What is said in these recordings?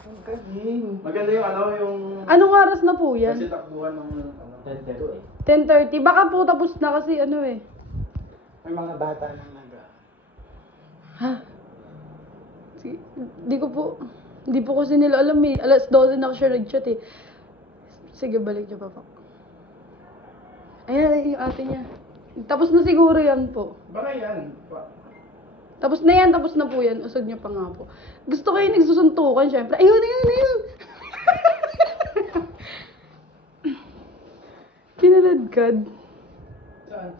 Ang galing. Maganda yung ano, yung... Anong oras na po yan? Kasi takbuhan ng... Ano, 10:30. Baka po tapos na kasi ano eh. May mga bata nang Ha? Sige, hindi po kasi nila alam eh. Alas 12 na ako siya nag-chat eh. Sige, balik niyo pa. Ayan, yung ate niya. Tapos na siguro yan po. Baka yan. Tapos na po yan. Usog niyo pa nga po. Gusto ko yung nagsusuntukan, syempre. Ayun! Kinaladkad. Saan?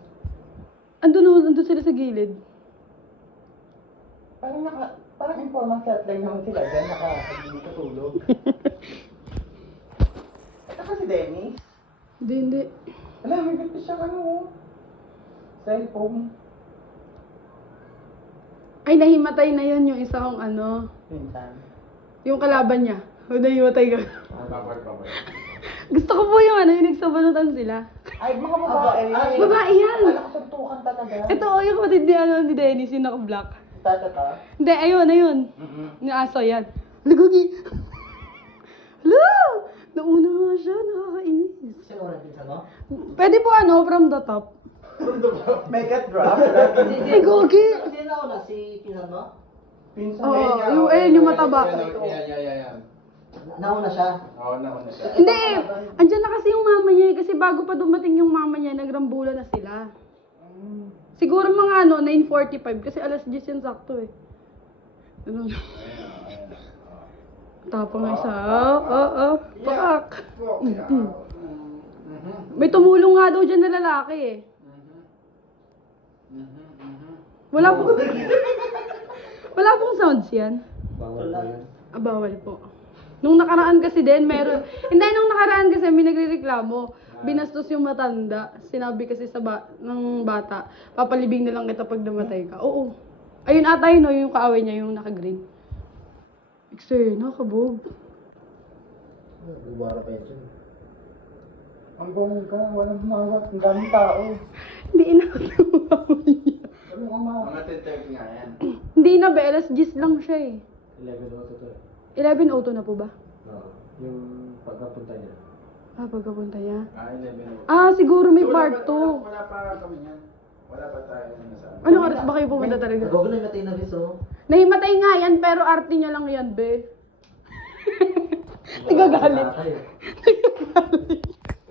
Andun sila sa gilid. Parang informal flatline naman sila. Diyan nakatulog. Ito kasi Dennis. Hindi. Alam, may bigti siyang cellphone. Ay, nahimatay na yun yung isa kong ano. Pinsan. Yung kalaban niya. O, nahimatay ka. Backward. Gusto ko po yung ano, yung nagsabalutan sila. Ay, mga babae. Babae yan! Alam ko suntukan talaga. Ito, yung kapatid ni Dennis, yung naka-black. Tata. Hindi, ayun. Yung aso yan. Lagugi! Hala! Nauna nga siya, nakakainis. Sino na pinsan mo? Pwede po from the top. Make it drop. Ay, gogi! Sino na si pinsan mo? Pinsan Oo, yung mataba. Yan. Nauna siya. Oo, nauna siya. Hindi, andyan na kasi yung mama niya eh, kasi bago pa dumating yung mama niya, nagrambulan na sila. Siguro mga 9:45 kasi alas 10 yun sakto eh. Ano? Tapang nga isa. Pakak. May tumulong nga daw dyan na lalaki eh. Wala pong sounds yan. Bawal ba yan? Bawal po. Nung nakaraan kasi din, nung nakaraan kasi may nagrereklamo. Binastos yung matanda. Sinabi kasi ng bata, papalibing na lang kita pag namatay ka. Oo. Ayun ata yun, yung kaaway niya, yung naka-green. Eksena, kabog. Bubara pa yan dyan. Ang bongga, walang mawat, ang daming tao. Hindi inakot yung kaaway niya. Walang umawat. Mga 10:30 nga yan. Hindi na, alas 10 lang siya eh. 11:02 to. 11:02 na po ba? Oo. Yung pagkapunta niya. Pagkapunta niya. 11. Siguro may part 2. Wala pa kami yan. Wala pa tayo nasa ano. Anong oras ba kayo pumunta talaga? Nagawa na natin na rin, so. Nahimatay nga yan, pero arte niya lang yan, be. Nagagalit. Wala tayo.